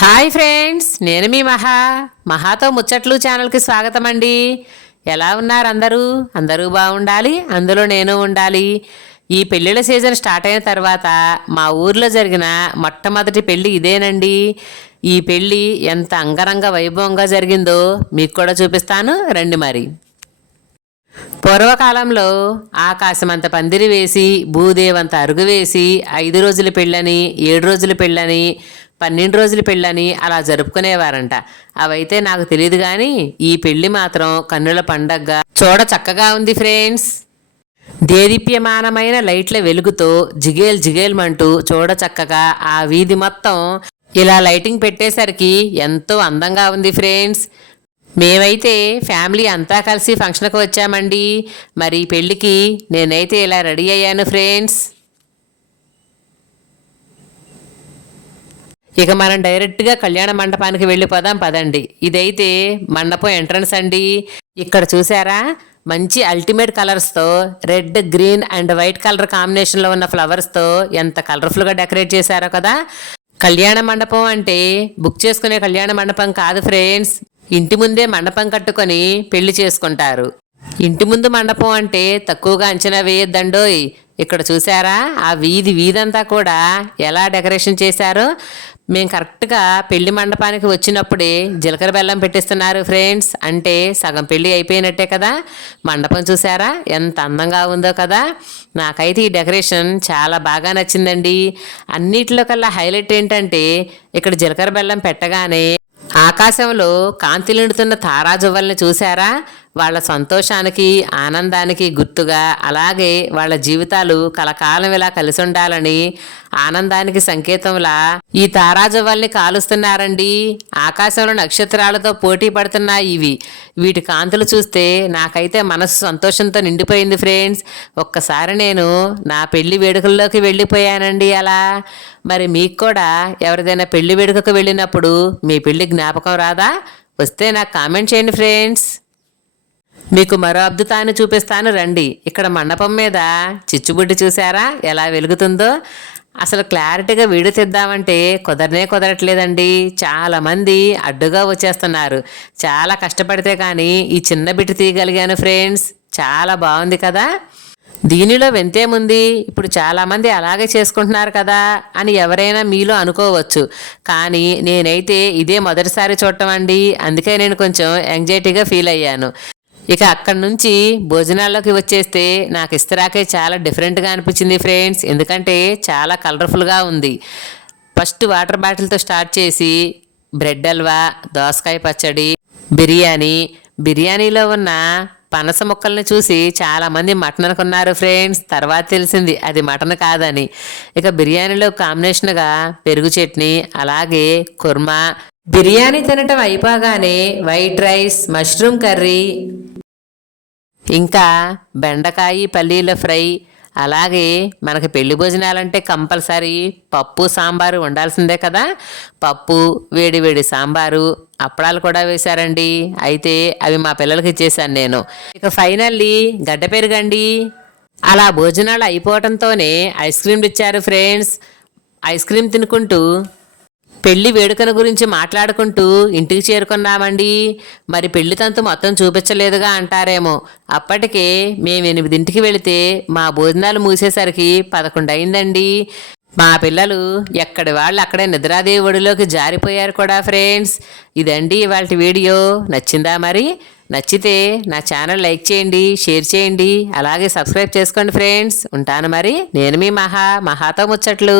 Hi friends, నేను మీ మహాతో ముచ్చట్లు ఛానల్కి స్వాగతం అండి. ఎలా ఉన్నారు అందరూ బాగుండాలి, అందులో నేను ఉండాలి. ఈ పెళ్ళిళ్ళ సీజన్ స్టార్ట్ అయిన తర్వాత మా ఊర్లో జరిగిన మొట్టమొదటి పెళ్ళి ఇదేనండి. ఈ పెళ్ళి ఎంత అంగరంగ వైభవంగా జరిగిందో మీకు కూడా చూపిస్తాను రండి. మరి పూర్వకాలంలో ఆకాశమంత పందిరి వేసి భూదేవంత అరుగు వేసి 5 రోజుల పెళ్ళని, 7 రోజుల పెళ్ళని, 12 రోజుల పెళ్ళని అలా జరుపుకునేవారంట. అవైతే నాకు తెలియదు కానీ ఈ పెళ్ళి మాత్రం కన్నుల పండగగా చూడ చక్కగా ఉంది ఫ్రెండ్స్. దేదీప్యమానమైన లైట్ల వెలుగుతో జిగేల్ జిగేల్మంటూ చూడ చక్కగా ఆ వీధి మొత్తం ఇలా లైటింగ్ పెట్టేసరికి ఎంతో అందంగా ఉంది ఫ్రెండ్స్. మేమైతే ఫ్యామిలీ అంతా కలిసి ఫంక్షన్కి వచ్చామండి. మరి పెళ్ళికి నేనైతే ఇలా రెడీ అయ్యాను ఫ్రెండ్స్. ఇక మనం డైరెక్ట్గా కళ్యాణ మండపానికి వెళ్ళిపోదాం పదండి. ఇదైతే మండపం ఎంట్రన్స్ అండి. ఇక్కడ చూసారా, మంచి అల్టిమేట్ కలర్స్తో red, green and white colour కాంబినేషన్లో ఉన్న ఫ్లవర్స్తో ఎంత కలర్ఫుల్గా డెకరేట్ చేశారో కదా. కళ్యాణ మండపం అంటే బుక్ చేసుకునే కళ్యాణ మండపం కాదు ఫ్రెండ్స్. ఇంటి ముందే మండపం కట్టుకొని పెళ్లి చేసుకుంటారు. ఇంటి ముందు మండపం అంటే తక్కువగా అంచనా వేయొద్దండోయ్. ఇక్కడ చూసారా, ఆ వీధంతా కూడా ఎలా డెకరేషన్ చేశారో. మేము కరెక్ట్గా పెళ్లి మండపానికి వచ్చినప్పుడే జీలకర్ర బెల్లం పెట్టిస్తున్నారు ఫ్రెండ్స్. అంటే సగం పెళ్ళి అయిపోయినట్టే కదా. మండపం చూసారా ఎంత అందంగా ఉందో కదా. నాకైతే ఈ డెకరేషన్ చాలా బాగా నచ్చిందండి. అన్నిటిలో కల్లా హైలైట్ ఏంటంటే ఇక్కడ జీలకర్ర బెల్లం పెట్టగానే ఆకాశంలో కాంతి నిండుతున్న తారాజువ్వల్ని చూసారా. వాళ్ళ సంతోషానికి, ఆనందానికి గుర్తుగా, అలాగే వాళ్ళ జీవితాలు కలకాలం ఇలా కలిసి ఉండాలని ఆనందానికి సంకేతంలా ఈ తారాజువ్వల్ని కాలుస్తున్నారండి. ఆకాశంలో నక్షత్రాలతో పోటీ పడుతున్నాయి ఇవి. వీటి కాంతులు చూస్తే నాకైతే మనసు సంతోషంతో నిండిపోయింది ఫ్రెండ్స్. ఒక్కసారి నేను నా పెళ్లి వేడుకల్లోకి వెళ్ళిపోయానండి అలా. మరి మీకు కూడా ఎవరిదైనా పెళ్లి వేడుకకు వెళ్ళినప్పుడు మీ పెళ్లి జ్ఞాపకం రాదా? వస్తే నాకు కామెంట్ చేయండి ఫ్రెండ్స్. మీకు మరో అద్భుతాన్ని చూపిస్తాను రండి. ఇక్కడ మండపం మీద చిచ్చుబుడ్డి చూసారా ఎలా వెలుగుతుందో. అసలు క్లారిటీగా వీడియో తీద్దామంటే కుదరట్లేదండి. చాలామంది అడ్డుగా వచ్చేస్తున్నారు. చాలా కష్టపడితే కానీ ఈ చిన్న బిడ్డ తీయగలిగాను ఫ్రెండ్స్. చాలా బాగుంది కదా. దీనిలో వింతేముంది, ఇప్పుడు చాలామంది అలాగే చేసుకుంటున్నారు కదా అని ఎవరైనా మీలో అనుకోవచ్చు. కానీ నేనైతే ఇదే మొదటిసారి చూడటం అండి. అందుకే నేను కొంచెం యాంగ్జైటీగా ఫీల్ అయ్యాను. ఇక అక్కడి నుంచి భోజనాల్లోకి వచ్చేస్తే నాకు ఇస్తరాకే చాలా డిఫరెంట్గా అనిపించింది ఫ్రెండ్స్. ఎందుకంటే చాలా కలర్ఫుల్గా ఉంది. ఫస్ట్ వాటర్ బాటిల్తో స్టార్ట్ చేసి బ్రెడ్ హల్వా, దోసకాయ పచ్చడి, బిర్యానీలో ఉన్న పనస ముక్కల్ని చూసి చాలామంది మటన్ అనుకున్నారు ఫ్రెండ్స్. తర్వాత తెలిసింది అది మటన్ కాదని. ఇక బిర్యానీలో కాంబినేషన్గా పెరుగు చట్నీ, అలాగే కుర్మా. బిర్యానీ తినటం అయిపోగానే వైట్ రైస్, మష్రూమ్ కర్రీ, ఇంకా బెండకాయ పల్లీల ఫ్రై. అలాగే మనకి పెళ్లి భోజనాలంటే కంపల్సరీ పప్పు, సాంబారు ఉండాల్సిందే కదా. పప్పు, వేడి సాంబారు, అప్పడాలు కూడా వేశారండి. అయితే అవి మా పిల్లలకి ఇచ్చేసాను నేను. ఇక ఫైనల్లీ గడ్డ పెరుగండి. అలా భోజనాలు అయిపోవడంతోనే ఐస్ క్రీమ్లు ఇచ్చారు ఫ్రెండ్స్. ఐస్ క్రీమ్ తినుకుంటూ పెళ్లి వేడుకల గురించి మాట్లాడుకుంటూ ఇంటికి చేరుకున్నామండి. మరి పెళ్లి తంతు మొత్తం చూపించలేదుగా అంటారేమో. అప్పటికే మేము 8ంటికి వెళితే మా భోజనాలు మూసేసరికి 11 అయిందండి. మా పిల్లలు ఎక్కడి వాళ్ళు అక్కడే నిద్రాదేవి ఒడిలోకి జారిపోయారు కూడా ఫ్రెండ్స్. ఇదండి ఇవాళ వీడియో. నచ్చిందా? మరి నచ్చితే నా ఛానల్ లైక్ చేయండి, షేర్ చేయండి, అలాగే సబ్స్క్రైబ్ చేసుకోండి ఫ్రెండ్స్. ఉంటాను మరి. నేను మీ మహాతో ముచ్చట్లు.